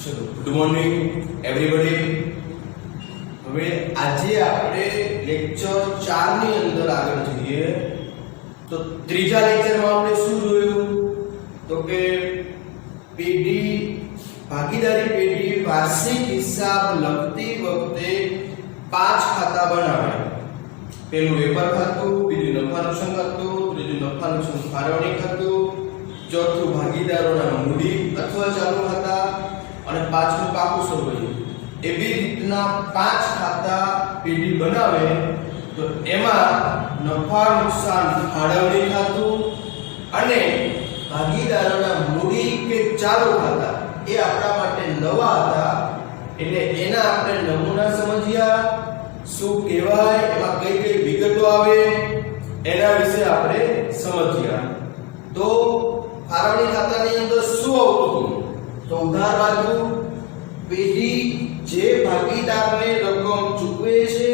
ચલો good morning everybody. હવે આજે આપણે લેક્ચર 4 ની અંદર આગળ જઈએ તો ત્રીજા લેક્ચરમાં આપણે શું જોયું તો કે પેઢી ભાગીદારી પેઢી વાર્ષિક હિસાબ લખતી વખતે 5 ખાતા બનાવે। પહેલું વેપાર ખાતું, બીજું નફા નુકસાન ખાતું, ત્રીજું નફા નુકસાન ફાળવણી ખાતું, ચોથું ભાગીદારોના મૂડી અથવા ચાલુ ખાતા અને પાંચમું પાકું સોગંદ। એવી રીતના 5 ખાતા પેઢી બનાવે તો એમાં નફા નુકસાન ફાળવણી ખાતું અને ભાગીદારોના મૂડી કે ચાલુ ખાતા એ આપણા માટે નવા હતા, એટલે એના આપણે નમૂના સમજ્યા, શું કહેવાય, એમાં કઈ કઈ વિગતો આવે એના વિશે આપણે સમજ્યા। તો ફાળવણી ખાતાની અંદર શું આવતું હતું તો ઉધાર બાજુ પેઢી જે ભાગીદારને રકમ ચૂકવે છે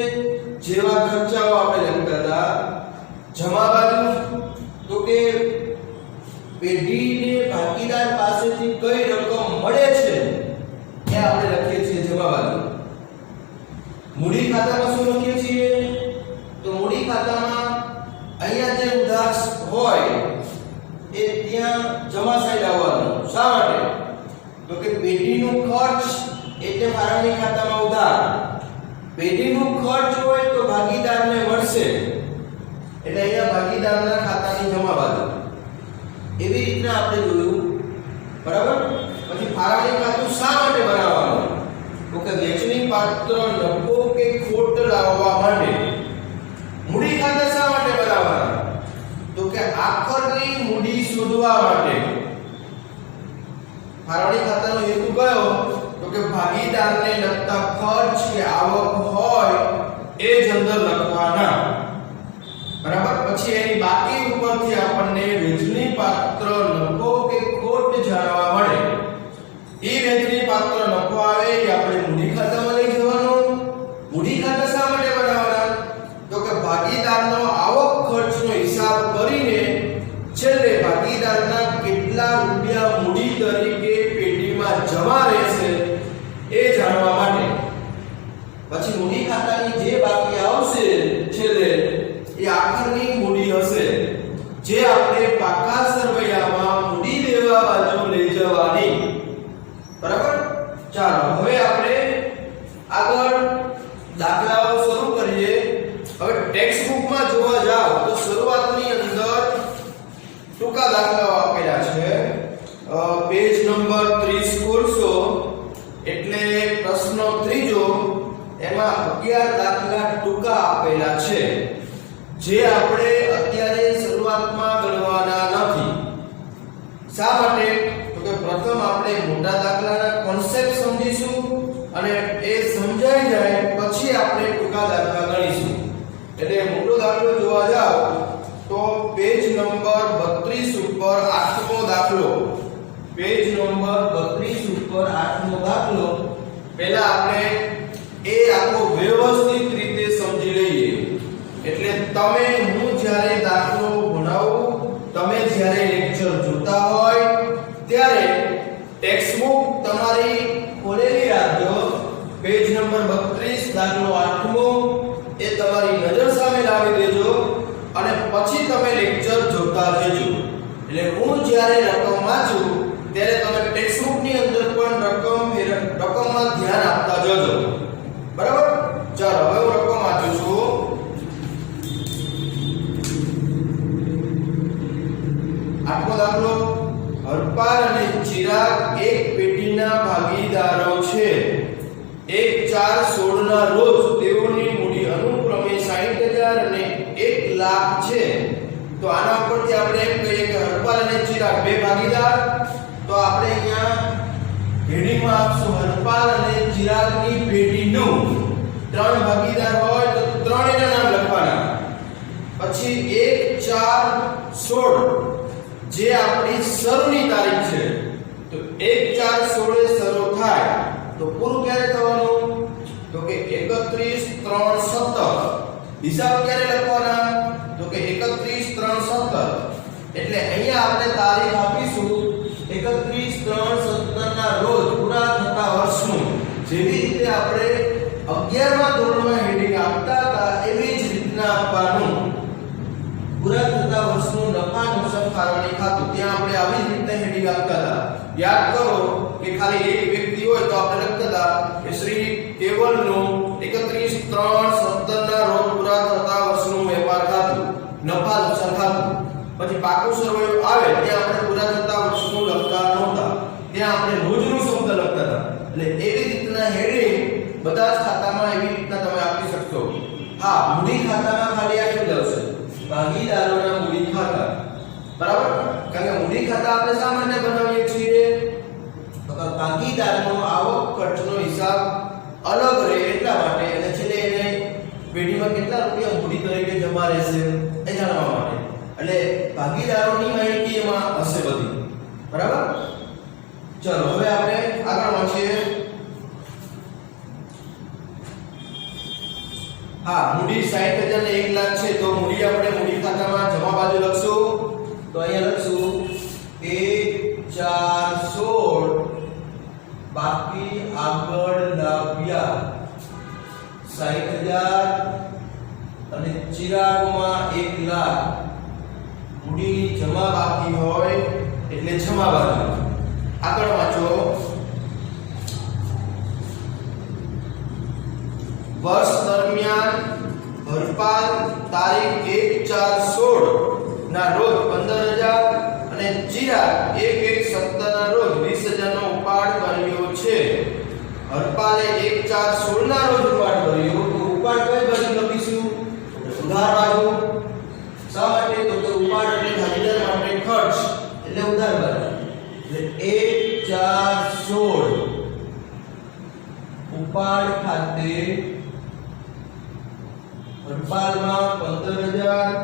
જેવા ખર્ચાઓ આપણે લખતા હતા। જમા બાજુ તો કે પેઢીને ભાગીદાર પાસેથી કઈ રકમ મળે છે એ આપણે લખીએ છીએ જમા બાજુ। મૂડી ખાતામાં શું લખીએ છીએ તો મૂડી ખાતામાં અહીંયા જે ઉધાર હોય એ ત્યાં જમા સાઈડ આવવાનું। શા માટે તો કે પેઢીનું ખર્ચ એટલે ફાળવણી ખાતામાં ઉધાર, પેઢીનું ખર્ચ હોય તો ભાગીદારને મળશે એટલે અહીંયા ભાગીદારના ખાતાની જમા બાજુ। એવી રીતના આપણે જોયું, બરાબર। પછી ફાળવણી ખાતું શા માટે બનાવવાનું તો કે વેચણી પાત્ર નફો કે ખોટ લાવવા માટે। મૂડી ખાતા શા માટે બનાવવાના તો કે આખરની મૂડી શોધવા માટે। ફાળવણી ખાતાનો હેતુ કયો તો કે ભાગીદારને લગતા ખર્ચ કે આવક હોય એ જ અંદર લખવાના, બરાબર। પછી એની બાકી ઉપરથી આપણને વેચણી પાત્ર નફો કે ખોટ જાણવા મળે। એ વેચણી પાત્ર નફો આવે એ આપણે મૂડી ખાતામાં લઈ જવાનું। મૂડી ખાતા શા માટે બનાવવાના તો કે ભાગીદારનો આવક ખર્ચનો હિસાબ કરીને છેલ્લે ભાગીદારના કેટલા રૂપિયા મૂડી તરીકે પેઢીમાં જમા રહેશે એ જાણવા માટે। પછી મૂડી ખાતાની જે બાકી આવશે છેલ્લે એ આખરની મૂડી હશે જે આપણે પાકા સરવૈયામાં મૂડી દેવા બાજુ લઈ જવાની, બરાબર। ચાલો હવે આપણે આગળ દાખલાઓ શરૂ કરીએ। હવે ટેક્સ્ટ બુકમાં જોવા જાવ તો શરૂઆતની અંદર ટૂંકા દાખલાઓ આપેલા છે। પેજ નંબર 30 ખોલશો એટલે પ્રશ્ન ત્રીજો, એમાં 11 દાખલા ટૂંકા આપેલા છે જે આપણે અત્યારે શરૂઆતમાં ગણવાના નથી। શા માટે તો કે પ્રથમ આપણે મોટા દાખલાના કોન્સેપ્ટ સમજીશું અને એ સમજાઈ જાય પછી આપણે ટૂંકા દાખલા ગણીશું। એટલે મોટો દાખલો જોવા જાવ તો પેજ નંબર 32 ઉપર 8મો દાખલો, પેજ નંબર 32 ઉપર 8મો દાખલો। પહેલા આપણે એ આખો વ્યવસ્થિત રીતે સમજી લઈએ। એટલે તમે હું જ્યારે દાખલો ભણાવું, તમે જ્યારે લેક્ચર જોતા હોય ત્યારે ટેક્સ્ટ બુક તમારી ખોલેલી રાખજો। પેજ નંબર 32 દાખલો 8મો એ તમારી નજર સામે લાવી દેજો અને પછી તમે લેક્ચર જોતા જજો। એટલે હું જ્યારે રકમ વાંચું ત્યારે તમે ટેક્સ્ટ બુક ની અંદર પણ રકમમાં ધ્યાન આપતા જજો, બરાબર। ચાલો હવે હું રકમ વાંચું છું। આટલો દાખલો, હરપાલ અને ચિરાગ એક પેઢીના ભાગીદારો છે। 1/4/16 ના રોજ તેઓની મૂડી અનુક્રમે 60,000 અને 1 લાખ છે। તો આના પરથી આપણે એમ કહીએ કે હરપાલ અને ચિરાગ બે ભાગીદાર, તો આપણે અહીંયા હેડિંગમાં આપશું હરપાલ અને ચિરાગની પેઢીનું। 3 ભાગીદાર હોય તો ત્રણેયના નામ લખવાના। પછી 1/4/16 જે આપણી શરૂની તારીખ છે, તો 1/4/16 શરૂ થાય તો પૂરું ક્યારે થવાનું તો કે 31/3/17। હિસાબ ક્યારે લખવાના તો કે 31/3/17। એટલે અહીંયા આપણે તારીખ આપીશું 31/3/17 ના રોજ પૂરા થતા ફાળવણી ખાતું, ત્યાં આપણે આવી જ રીતે હેડિંગ આપતા હતા. યાદ કરો કે ખાલી એક વ્યક્તિ હોય તો આપણે લખતા હતા કે શ્રી કેવલનું 31/3/17 ના રોજ પૂરા થતા વર્ષનું વેપાર ખાતું, નફા નુકસાન ખાતું. પછી પાકું સરવાળો આવે ત્યાં આપણે પૂરા થતા વર્ષનું લખતા નહોતા, ત્યાં આપણે રોજનું શબ્દ લખતા હતા. એટલે એવી રીતના હેડિંગ બધા જ ખાતામાં એવી રીતના તમે આપી શકશો. હા, મૂડી ખાતામાં ખાલી આ શું આવશે? ભાગીદારોના મૂડી ખાતા. બરાબર? કારણ કે મૂડી ખાતા આપણે શા માટે બનાવીએ છીએ? તો ભાગીદારનો આવક ખર્ચનો હિસાબ અલગ રહે એટલા માટે, અને છેલ્લે એને પેઢીમાં કેટલા રૂપિયા મૂડી તરીકે જમા રહેશે એ જાણવા માટે. એટલે ભાગીદારોની માહિતી એમાં હશે બધી. બરાબર? ચલો હવે આપણે આગળ વાંચીએ. હા, મૂડી 60,000 ને 1 લાખ છે તો મૂડી આપણે મૂડી ખાતામાં જમા બાજુ લખશું. તો અહીંયા લખશું 1/4/16 બાકી આગળ લાવ્યા 60,000 અને ચિરાગમાં 1 લાખ. મૂડીની જમા બાકી હોય એટલે જમા બાજુ. આગળ વાંચો. વર્ષ દરમિયાન હરપાલ તારીખ 1/4/16 ના રોજ 15,000 અને ચિરાગ 1/1/17 ના રોજ 20,000 નો ઉપાડ કર્યો છે. હરપાલે 1/4/16 ના રોજ ઉપાડ કર્યો તો ઉપાડ કઈ બાજુ લખીશું? ઉધાર બાજુ. શા માટે? તો કે ઉપાડ એટલે ભાગીદાર માટે ખર્ચ એટલે ઉધાર બાજુ. એટલે 1/4/16 ઉપાડ ખાતે હરપાલમાં 15,000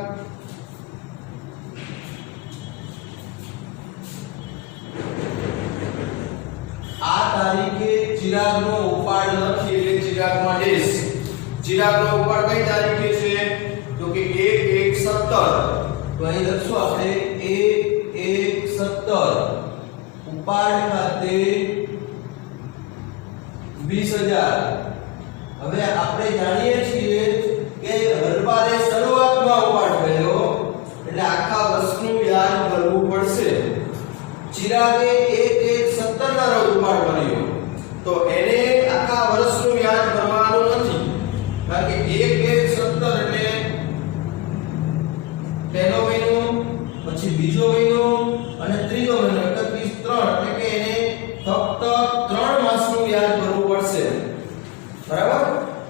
આ તારીખે ચિરાગનો ઉપાડ લખી એટલે ચિરાગમાં ડેશ. ચિરાગનો ઉપાડ કઈ તારીખે છે? તો કે 1/1/17. તો અહીં લખશું આપણે 1/1/17 ઉપાડ ખાતે 20,000. હવે આપણે જાણીએ છીએ કે હરપાલે શરૂઆતમાં ઉપાડ કર્યો એટલે આખા વર્ષનું વ્યાજ ભરવું પડશે. ચિરાગે 1/1/17 ના રોજ ઉપાડ કર્યો તો એને આખા વર્ષનું વ્યાજ ભરવાનું નથી, કારણ કે 1/1/17 એટલે પહેલો મહિનો, પછી બીજો મહિનો અને ત્રીજો મહિનો 31/3 એટલે કે એને ફક્ત 3 માસનું વ્યાજ ભરવું પડશે. બરાબર?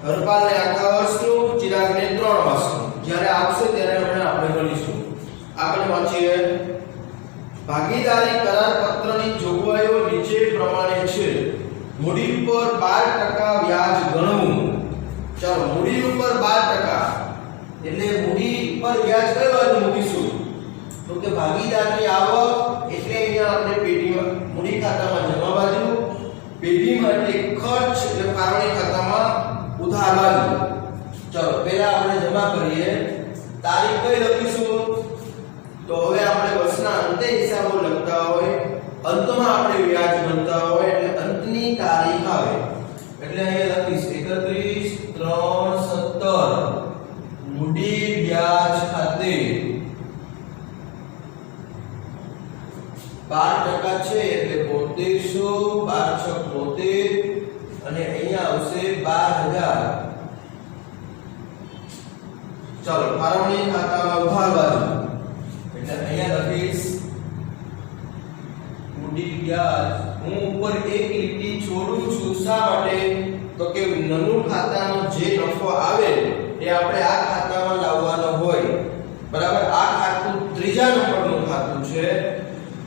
હરપાલને આખા વર્ષનું, ચિરાગને 3 માસનું. જ્યારે આવશે ત્યારે આપણે ગણીશું. આગળ વાંચીએ. ભાગીદારી કરાર પત્રની જોગવાઈઓ નીચે પ્રમાણે છે. મૂડી પર 12% વ્યાજ ગણવું. ચાલો, મૂડી ઉપર 12% એટલે મૂડી પર વ્યાજ કઈ બાજુ મૂકીશું? તો કે ભાગીદારની આવક એટલે અહીંયા આપણે પેઢીમાં મૂડી ખાતામાં જમા બાજુ, પેઢીમાં એટલે ખર્ચ એટલે ફાળવણી ખાતામાં ઉધાર બાજુ. ચલો પહેલા આપણે જમા કરીએ. તારીખ કઈ લખીશું? તો હવે આપણે વર્ષના અંતે હિસાબો લખતા હોય, અંતમાં આપણે વ્યાજ ગણતા હોય એટલે અંતની તારીખ આવે. એટલે અહીંયા લખીશ 31/3/17 મૂડી વ્યાજ ખાતે 12% છે એટલે 7200, 12×6 72 અને અહીંયા આવશે 12,000. ચાલો, ફાળવણી ખાતામાં ઉધાર બાજુ એટલે અહીંયા લખીશ મૂડી વ્યાજ. હું ઉપર એક લીટી છોડું છું. શા માટે? તો કે નનું ખાતાનો જે નફો આવે એ આપણે આ ખાતામાં લાવવાનો હોય. બરાબર? આ ખાતું ત્રીજા નંબરનું ખાતું છે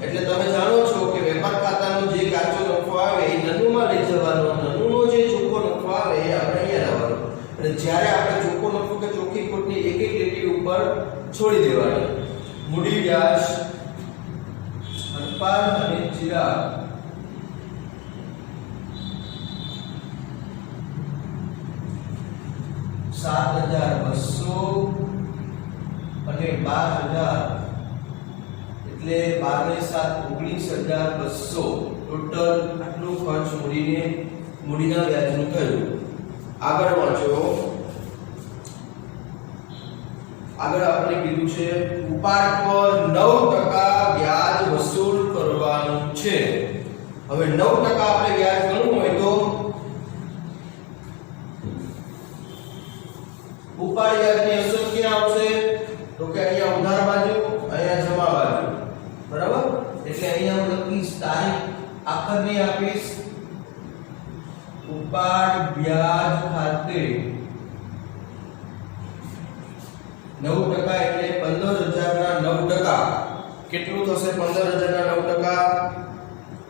એટલે તમે જાણો છો કે વેપાર ખાતાનો જે કાચો નફો આવે એ નનુમાં લઈ જવાનો, નનુનો જે ચોખ્ખો નફો આવે એ આપણે અહીંયા લાવવાનો. અને જ્યારે આપણે ચોખ્ખો નફો કે ચોખ્ખી ખોટની એક એક લીટી ઉપર છોડી દેવાની. મૂડી વ્યાજ હરપાલ અને ચિરાગ 7,200 અને 12,000 એટલે 12 ને 7 19,200 ટોટલ આટલું ખર્ચ મૂડીના વ્યાજનું થયું. આગળ વાંચો. આગળ આપણે કીધું છે ઉપાડ પર 9% હવે 9% આપણે વ્યાજ ગણવું હોય તો ઉપાડ વ્યાજની અસર ક્યાં આવશે? તો કે અહીંયા ઉધાર બાજુ, અહીંયા જમા બાજુ, બરાબર? એટલે અહીંયા હું લખીશ તારીખ આખરની આપીશ ઉપાડ વ્યાજ ખાતે 9% એટલે 15000 ના 9% કેટલું થશે? 15000 ના 9%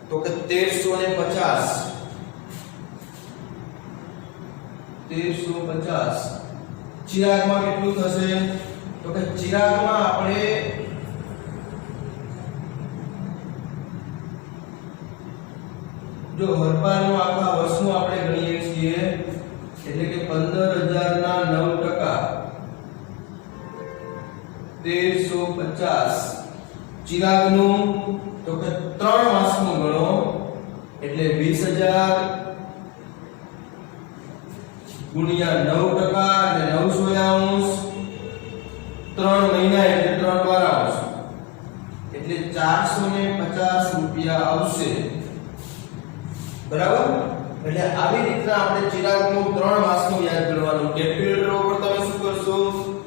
તો કે 1350 ચિરાગમાં કેટલું થશે? તો કે ચિરાગમાં આપણે જો હરપાલનો આખા વર્ષનું આપણે ગણીએ છીએ એટલે કે 15000 ના 9% 1350 ચિરાગનું તો કે 3 માસનું ગણો એટલે 20000 ગુણ્યા 9% એટલે 900 3 મહિના એટલે 3 એટલે 450 રૂપિયા આવશે, બરાબર? એટલે આવી રીતના આપણે ચિરાગનું 3 માસનું વ્યાજ ગણવાનું. કેલ્ક્યુલેટર ઉપર તમે શું કરશો?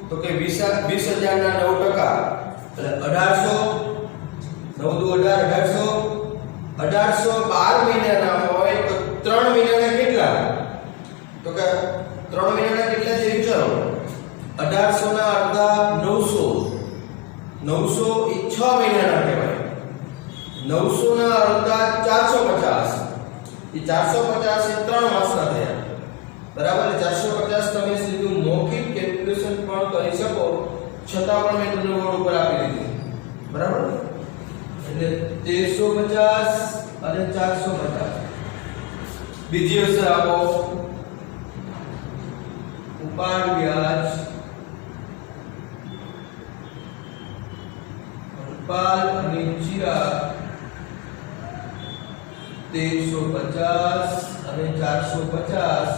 તો કે 20000 ના 9% એટલે 1800 9 દુ 18 1800 મહિનાના હોય તો 3 મહિનાના કેટલા? તો કે 3 મહિનાના કેટલા છે વિચારો? 1800 ના અડધા 900 900 એ 6 મહિનાના કહેવાય. 900 ના અડધા 450 એ 450 એ 3 માસના થયા, બરાબર? 450 તમે સીધું મૌખિક કેલ્ક્યુલેશન પણ કરી શકો, છતાં પણ મેં તમને બોર્ડ ઉપર આપી દીધું, બરાબર? એટલે 1350 અને 450. બીજી અસર આપો ઉપાડ વ્યાજ હરપાલ અને ચિરાગ 1350 અને 450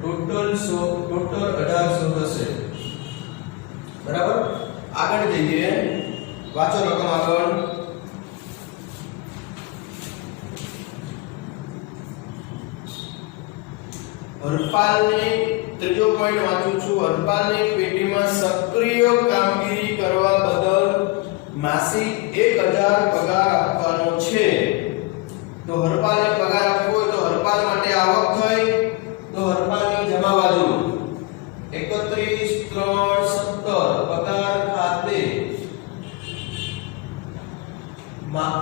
ટોટલ 1800 થશે, બરાબર? આગળ જઈએ, વાંચો રકમ આગળ. હરપાલની ત્રીજો પોઈન્ટ વાંચું છું. હરપાલની પેઢીમાં સક્રિય કામગીરી કરવા બદલ માસિક 1000 પગાર આપવાનો છે. તો હરપાલને પગાર આપવો હોય તો હરપાલ માટે આવક થઈ તો હરપાલની જમા બાજુ 31/3/17 પગાર ખાતે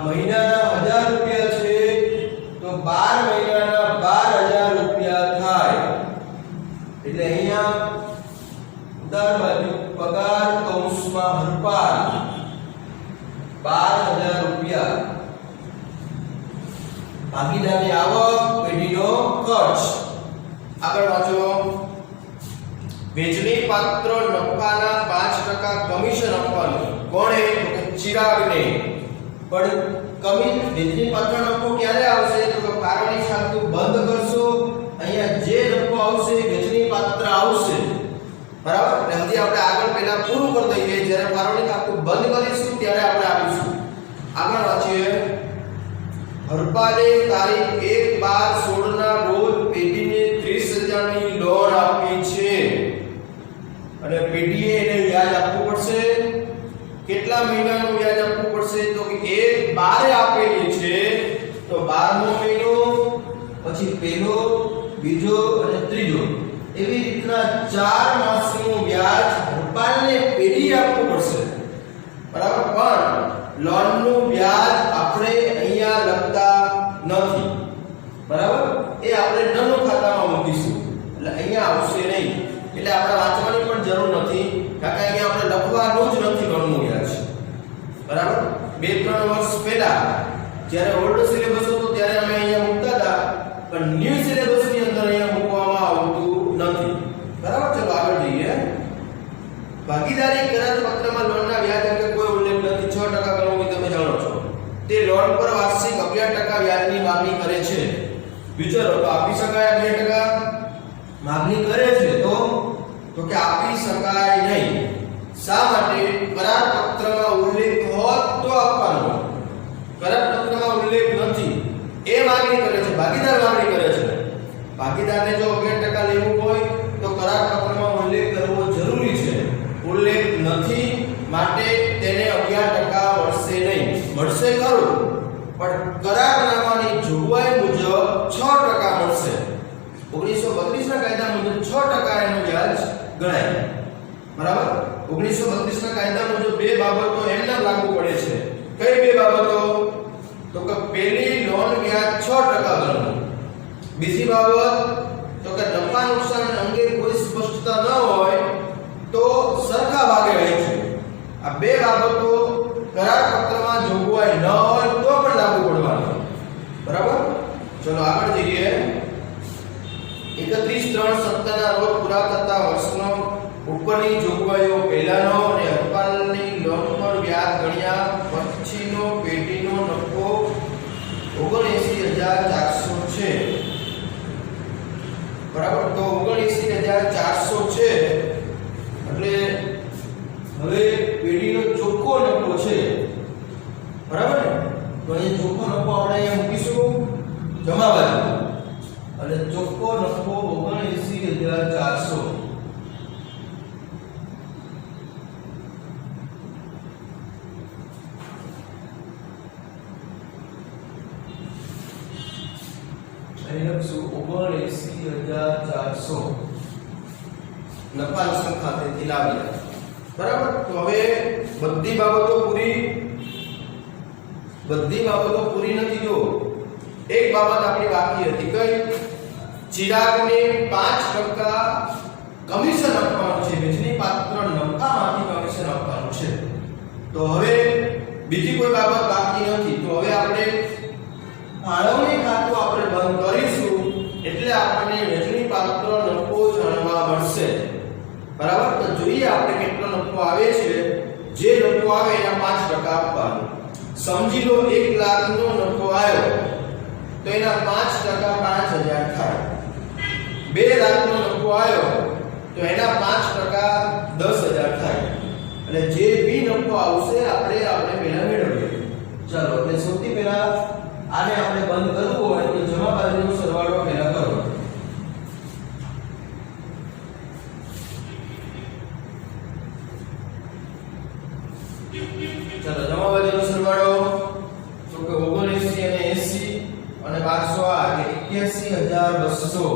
મહિનાના 1000 રૂપિયા છે તો 12 મહિનાના 12000 રૂપિયા થાય. એટલે અહીંયા ઉધાર બાજુ પગાર કૌંસમાં હરપાલ 12000 રૂપિયા ભાગીદારની આવક પેઢીનો ખર્ચ. આગળ વાંચો. વેચણી પાત્ર નફાના 5% કમિશન આપવાનું. કોણે? તો કે ચિરાગને. પણ વેચણી પાત્ર નફો ક્યારે આવશે? તો કે ફાળવણી ખાતું બંધ કરશો, અહીંયા જે નફો આવશે વેચણી પાત્ર આવશે, બરાબર? એટલે હજી આપણે આગળ પહેલા પૂરું કરી દઈએ, જ્યારે ફાળવણી ખાતું બંધ કરીશું ત્યારે આપણે આપીશું. આગળ વાંચીએ. હરપાલે તારીખ 1/12/16 ના રોજ પેઢીને 30000 ની લોન આપી છે અને પેઢીએ એને વ્યાજ આપવું પડશે. કેટલા મહિનાનું વ્યાજ આપવું પડશે? તો કે 1/12 આપેલી છે તો 12મો મહિનો, પછી પહેલો, બીજો અને ત્રીજો, એવી રીતના 4 માસનું વ્યાજ હરપાલને પેઢી આપવું પડશે, બરાબર? પણ લોનનું વ્યાજ આપણે અહીંયા લખતા નથી, બરાબર? એ આપણે નનું ખાતામાં મૂકીશું એટલે અહીંયા આવશે નહીં. એટલે આપણે વાંચવાની પણ જરૂર નથી, કારણ કે અહીંયા આપણે લખવાનું જ નથી લોનનું વ્યાજ, બરાબર? 2-3 વર્ષ પહેલા જ્યારે ઓલ્ડ સિલેબસ હતો ત્યારે અમે અહીંયા મૂકતા હતા, પણ ન્યૂ સિલેબસની અંદર અહીંયા મૂકવામાં આવતું નથી, બરાબર? ચલો આગળ જઈએ. ભાગીદારી કરાર પત્રમાં લોનના વ્યાજ અંગે કોઈ ઉલ્લેખ નથી. 6% ગણવું તમે જાણો છો. તે લોન પર વાર્ષિક 11% વ્યાજની માંગણી કરે છે. વિચારો તો આપી શકાય 11%? માંગણી કરે છે તો કે આપી શકાય નહીં. શા માટે? કરાર પત્રમાં ઉલ્લેખ હોત તો આપવાનો. કરાર પત્રમાં ઉલ્લેખ નથી પણ કરારનામાની જોગવાઈ મુજબ 6% મળશે. 1932 ના કાયદા મુજબ 6% એનું વ્યાજ ગણાય. બરાબર. 1932 ના કાયદા મુજબ બે બાબતો એમના લાગુ પડે છે. કઈ બે બાબતો? તો કે પહેલી, લોન વ્યાજ 6% ગણવું. બીજી બાબત તો કે નફા નુકસાન અંગે કોઈ સ્પષ્ટતા ન હોય તો સરખા ભાગે વહેંચવું. આ બે બાબતો કરાર પત્રમાં જોગવાઈ ન હોય તો પણ લાગુ પડવાની. બરાબર. ચલો આગળ જઈએ. 31/3/17 ના રોજ પૂરા થતા વર્ષનો ઉપરની જોગવાઈઓ પહેલાનો અને હરપાલની લોન પર વ્યાજ ગણ્યા પછીનો પેઢીનો નફો 79400 છે. બરાબર. તો 79400 છે એટલે હવે પેઢીનો ચોખ્ખો નફો છે. બરાબર ને? તો અહીં ચોખ્ખો નફો આપણે અહીંયા મૂકીશું જમા બાજુ અને ચોખ્ખો નફો 79400. અહીં લખશું 79400 નફા નુકસાન ખાતેથી લાવ્યા. બરાબર. તો હવે બધી બાબતો પૂરી નથી. જો એક બાબત આપણી બાકી હતી. કઈ? ચિરાગને 5% કમિશન આપવાનું છે. વેચણી પાત્ર નફામાંથી કમિશન આપવાનું છે. તો હવે બીજી કોઈ બાબત બાકી નથી. તો હવે આપણે ફાળવણી ખાતું આપણે બંધ કરીશું એટલે આપણને વેચણી પાત્ર નફો જાણવા મળશે. બરાબર. તો જોઈએ આપણે કેટલો નફો આવે છે. જે નફો આવે એના 5% આપવાનું. સમજી લો 1 લાખનો નફો આવ્યો તો એના 5% 5000 થાય. 2 લાખનો નફો આવ્યો તો એના 5% 10000 થાય. એટલે જે બી નફો આવશે આપણે પહેલા મેળવીએ. ચાલો એટલે સૌથી પહેલા આને આપણે બંધ કરવું હોય તો જમા બાજુનો સરવાળો પહેલા કરો. ચાલો જમા બાજુનો સરવાળો તો કે 79 અને 80 અને 500 આ એટલે 81200.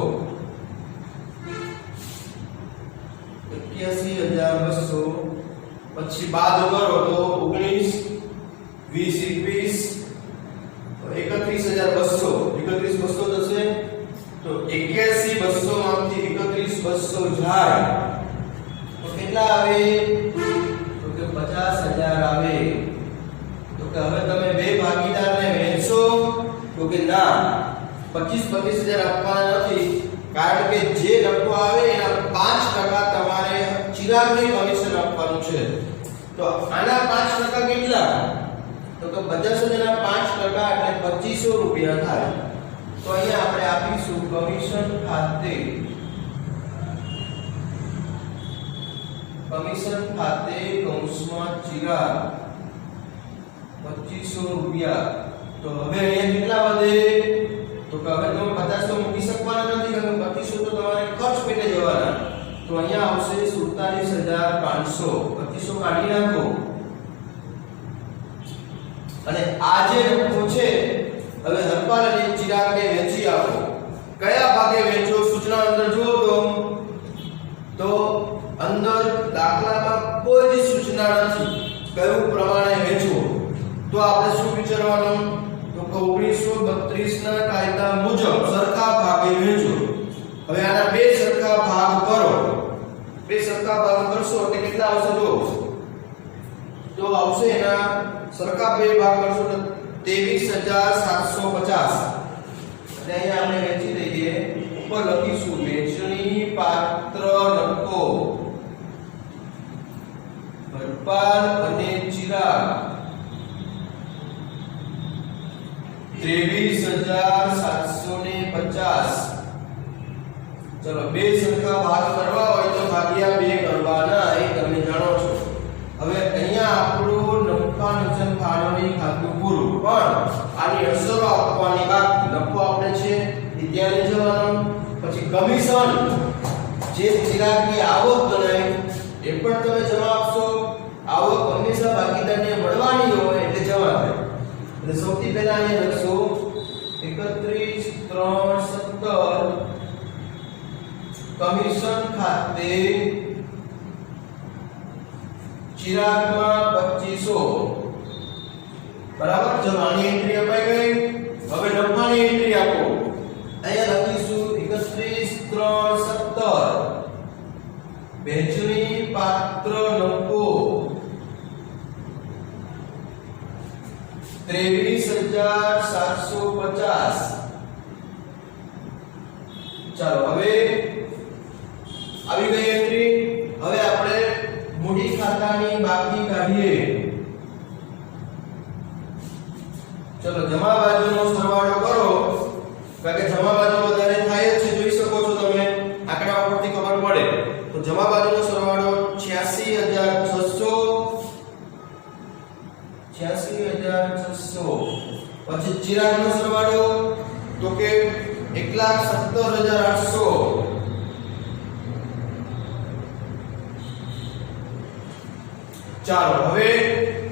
81200 પછી બાદ કરો તો 19 20 21 31200 થશે. તો 81200 માંથી 31200 જાય તો કેટલા આવે? તો કે 50000 આવે. તો કે હવે તમે બે ભાગીદારને વહેંચો તો કે ના 25000 આપવાના નથી. કારણ કે જે નફો આવે એના 5% તમારે ચિરાગને કમિશન આપવાનું છે. તો આના 5% કેટલા? તો કે 50000 ના 5% એટલે 2500 રૂપિયા થાય. તો અહીંયા આપણે આપીશું કમિશન ખાતે કૌંસમાં ચિરાગ 2500 રૂપિયા. તો હવે અહીંયા કેટલા વધે? તો કે હવે તમે 50 તો મૂકી શકવાના નથી કારણ કે 2500 તો તમારે ખર્ચ પેટે જવાના. તો અહીંયા આવશે 47500. 2500 કાઢી નાખો અને આ જે નફો છે હવે હરપાલ અને ચિરાગને વેચી આપો. કયા ભાગે વેચો? સૂચના અંદર જુઓ તો અંદર દાખલામાં કોઈ જ સૂચના નથી કયું પ્રમાણે વેચવું. તો આપણે શું વિચારવાનું? તો 1932 ના કાયદા મુજબ સરખા ભાગે વેચો. હવે આના બે સરખા ભાગ કરો. બે સરખા ભાગ કરશો એટલે કેટલા આવશે? તો આવશે એના સરખા બે ભાગ કરશો તો 23750. એટલે અહીંયા આપણે વેચી દઈએ. ઉપર લખીશું વેચણી પાત્ર નફો હરપાલ અને ચિરાગ 23750. ચલો બે સરખા ભાગ કરવા હોય તો ભાગ્યા 2 કરવાના એ તમે જાણો છો. હવે અહીંયા આપણું નફા નુકસાન ફાળવણી ખાતું પૂરું. પણ આની અસરો આપવાની બાકી. નફો આપણે છે એ ત્યાં લઈ જવાનો. પછી કમિશન જે ચિરાગની આવક ગણાય એ પણ તમે જમા આપશો. આવક હંમેશા ભાગીદારને મળવાની હોય એટલે જમા થાય. એટલે સૌથી પછી પહેલા અહીંયા લખશો 31/3/17 કમિશન ખાતે ચિરાગમાં 2500 બરાબર. ચલો આની એન્ટ્રી અપાઈ ગઈ. હવે નફાની એન્ટ્રી આપો. અહીંયા લખીશું 31/3/17 વહેંચણી પાત્ર નફો 23,750. ચાલો હવે આવી ગઈ એન્ટ્રી. હવે આપણે મૂડી ખાતાની બાકી કાઢીએ. ચલો જમા બાજુનો સરવાળો કરો, કારણ કે જમા બાજુ વધારે થાય છે, જોઈ શકો છો તમે આંકડા ઉપરથી ખબર પડે. તો જમા બાજુનો સરવાળો 86,600. પછી ચિરાગનો સરવાળો તો કે 1,17,800. ચાલો હવે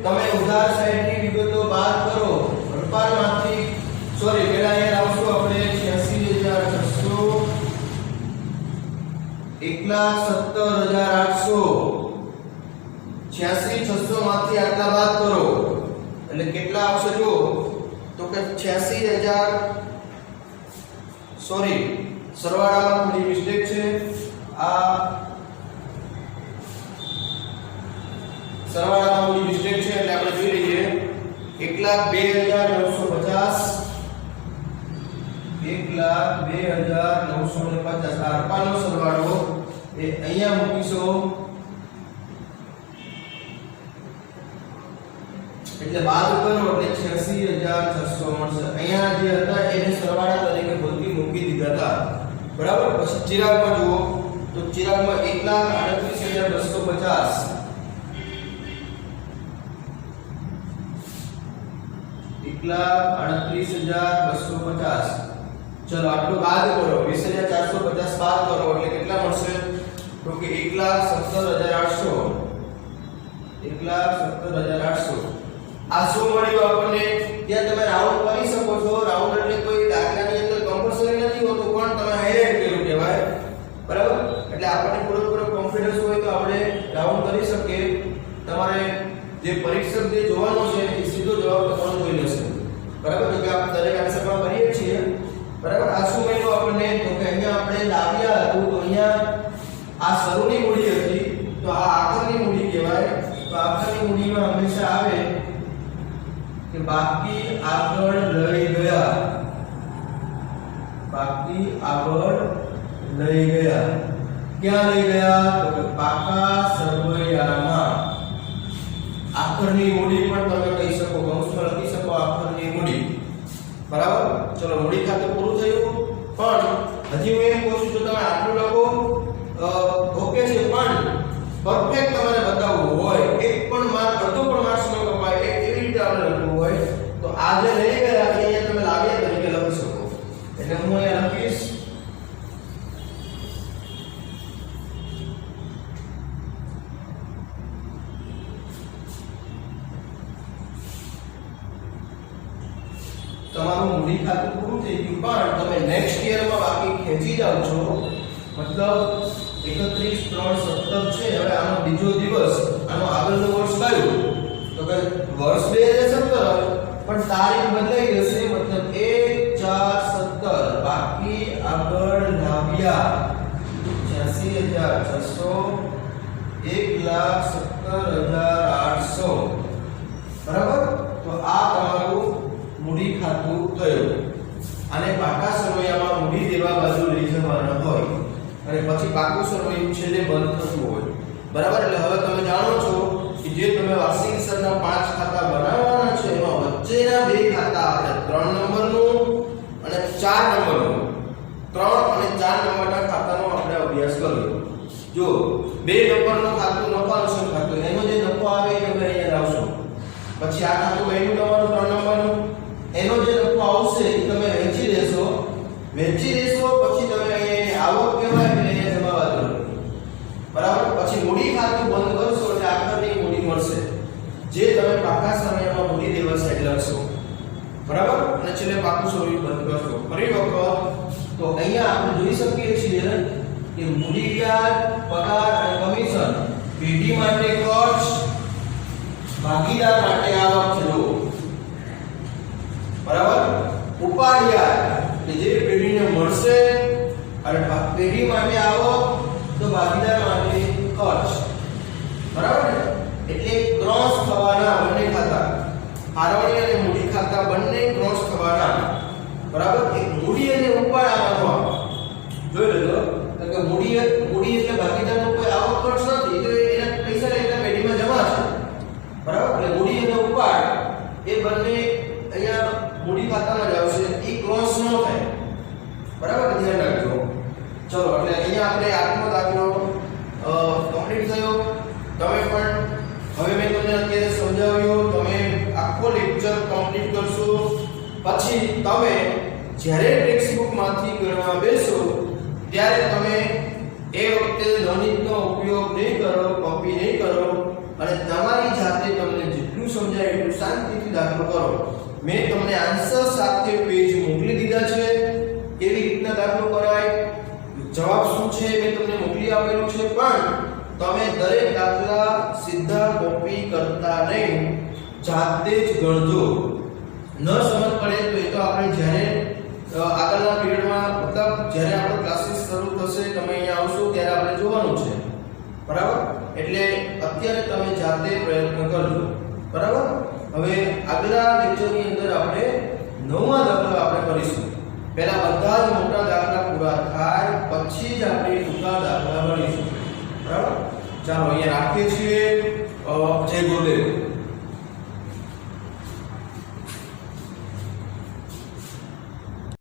તમે ઉધાર સાઈડની વિગતો બાદ કરો. વેપારમાંથી સોરી પહેલા અહીંયા લાવશું આપણે 86,600 1,17,800. 86,600 માંથી આટલા બાદ કરો એટલે કેટલા આવશે જો તો કે 86,000 સોરી સરવાળામાં થોડી મિસ્ટેક છે. આ સરવાળામાં થોડી મિસ્ટેક છે એટલે આપણે જોઈ લઈએ. 1,02,950 1,02,950 આ અરપાનો સરવાળો એ અહીંયા મૂકીશો એટલે બાદ કરો એટલે 86,600 મળશે. અહીંયા જે હતા એને સરવાળા તરીકે ભૂલથી મૂકી દીધા હતા બરાબર. પછી ચિરાગમાં જુઓ તો ચિરાગમાં 1,38,250 1,38,250. ચલો આટલું બાદ કરો 20,450 બાદ કરો એટલે કેટલા મળશે તો કે 1,17,800. 1,17,800 આ શું મળ્યું આપણને? ત્યાં તમે રાઉન્ડ કરી શકો છો. રાઉન્ડ એટલે કોઈ દાખલાની અંદર કમ્પલસરી નથી હોતું પણ તમે હાઈલાઈટ કર્યું કહેવાય બરાબર. એટલે આપણને પૂરેપૂરો કોન્ફિડન્સ હોય તો આપણે રાઉન્ડ કરી શકીએ. તમારે જે પરીક્ષક જે જોવાનો છે એ સીધો જવાબ તમારો જોઈ લેશે બરાબર. તો કે આપણે દરેક આન્સરમાં કરીએ છીએ બરાબર. આ શું મળ્યું આપણને તો કે અહીંયા આપણે લાવ્યા હતું તો અહીંયા આ શરૂની મૂડી હતી તો આ આખરની મૂડી કહેવાય. તો આખરની મૂડીમાં હંમેશા આવે કે બાકી આગળ લઈ ગયા. બાકી આગળ લઈ ગયા. ક્યાં લઈ ગયા તો કે પાકા સરવૈયામાં. આખરની મૂડી પણ તમે કહી શકો, કૌંસમાં લખી શકો આખરની મૂડી બરાબર. ચલો મૂડી ખાતું પૂરું થયું. પણ હજી હું એમ કહું છું જો તમે આટલું લખો ઓકે છે પણ પરફેક્ટ તમારે બતાવવું હોય એક પણ માર્ક અડધો પણ માર્ક્સ ન કપાય એવી રીતે આપણે લખવું હોય તો આ જે લઈ ગયા અહીંયા તમે લાવ્યા તરીકે લખી શકો. એટલે હું અહીંયા લખીશ તમારું મૂડી ખાતું પૂરું થઈ ગયું પણ તમે નેક્સ્ટ યરમાં બાકી ખેંચી જાવ છો. મતલબ 31/3/17 છે. હવે આનો બીજો દિવસ, આનો આગળનું વર્ષ કયું તો કે વર્ષ 2017 પણ તારીખ બદલાઈ જશે. મતલબ 1/4/17 બાકી આગળ લાવ્યા 86,600 1,17,800 બરાબર. તો આ તમારું મૂડી ખાતું થયું. અને પાકા સરવૈયામાં મૂડી દેવા બાજુ લઈ જવાના હોય અને પછી પાકું સરવૈયું છેલ્લે બંધ થતું હોય બરાબર. એટલે હવે તમે જાણો છો કે જે તમે વાર્ષિક હિસાબના 5 ખાતા બનાવવાના છે એમાં વચ્ચેના બે ખાતા આપણે 3 નંબરનું અને 4 નંબરનું 3 અને 4 નંબરના ખાતાનો આપણે અભ્યાસ કર્યો. જો 2 નંબરનું ખાતું નફાનું ખાતું એનો જે નફો આવે એ તમે અહીંયા લાવશો. પછી આ ખાતું કયું તમારું 3 નંબરનું એનો જે નફો આવશે એ તમે વહેંચી દેશો. પછી તમે અહીંયા આવક કહેવાય એટલે અહીંયા જમા બાજુ બરાબર. પછી મૂડી ખાતું બંધ કરશો એટલે આખરની મૂડી મળશે જે તમે પાકા સમયમાં મૂડી દેવા સાઈડ લખશો બરાબર. અને છેલ્લે પાકું સ્વરૂપ બંધ કરશો. ફરી વખત તો અહીંયા આપણે જોઈ શકીએ છીએ કે મૂડી વ્યાજ, પગાર અને કમિશન પેઢી માટે ખર્ચ, ભાગીદાર માટે આવક છે. જો બરાબર, ઉપાડ વ્યાજ કે જે પેઢીને મળશે અને પેઢી માટે આવક તો ભાગીદાર માટે ખર્ચ. બરાબર ને? એટલે ક્રોસ થવાના બંને ખાતા, ફાળવણી અને મૂડી ખાતા બંને ક્રોસ થવાના. બરાબર, એક મૂડી અને ઉપાડ આમાં જોઈ લેજો કે મૂડી એટલે ભાગીદારનો કોઈ આવક ખર્ચ નથી, તો એના પૈસા એટલે પેઢીમાં જમા છે. બરાબર, એટલે મૂડી અને ઉપાડ એ બંને અહીંયા મૂડી ખાતામાં જ આવશે, એ ક્રોસ ન થાય. બરાબર, ધ્યાન રાખજો. ચલો, એટલે અહીંયા આપણે આઠમો દાખલો કમ્પ્લીટ થયો. તમે પણ હવે મેં તમને અત્યારે સમજાવ્યું, તમે આખો લેક્ચર કમ્પ્લીટ કરશો. પછી તમે જ્યારે ટેક્સ્ટ બુકમાંથી ગણવા બેસો ત્યારે તમે એ વખતે ગણિતનો ઉપયોગ નહીં કરો, કોપી નહીં કરો અને તમારી જાતે તમને જેટલું સમજાય એટલું શાંતિથી દાખલો કરો. મેં તમને આન્સર સાથે પેજ મોકલી દીધા છે, કેવી રીતના દાખલો કરાય, જવાબ શું છે મેં તમને મોકલી આપેલું છે. પણ તમે દરેક દાખલા સીધા કોપી કરતા નહીં, જાતે જ ગણજો. ન સમજ પડે તો એ તો આપણે જ્યારે આગળના પીરિયડમાં, મતલબ જ્યારે આપણો ક્લાસીસ શરૂ થશે, તમે અહીંયા આવશો ત્યારે આપણે જોવાનું છે. બરાબર, એટલે અત્યારે તમે જાતે પ્રયત્ન કરજો. બરાબર, હવે આગલા લેક્ચરની અંદર આપણે નવા દાખલા આપણે કરીશું. પહેલા બધા જ મોટા દાખલા પૂરા થાય પછી જ આપણે ટૂંકા દાખલા ગણીશું. બરાબર, ચાલો અહીંયા રાખીએ છીએ. જય ગુરુદેવ.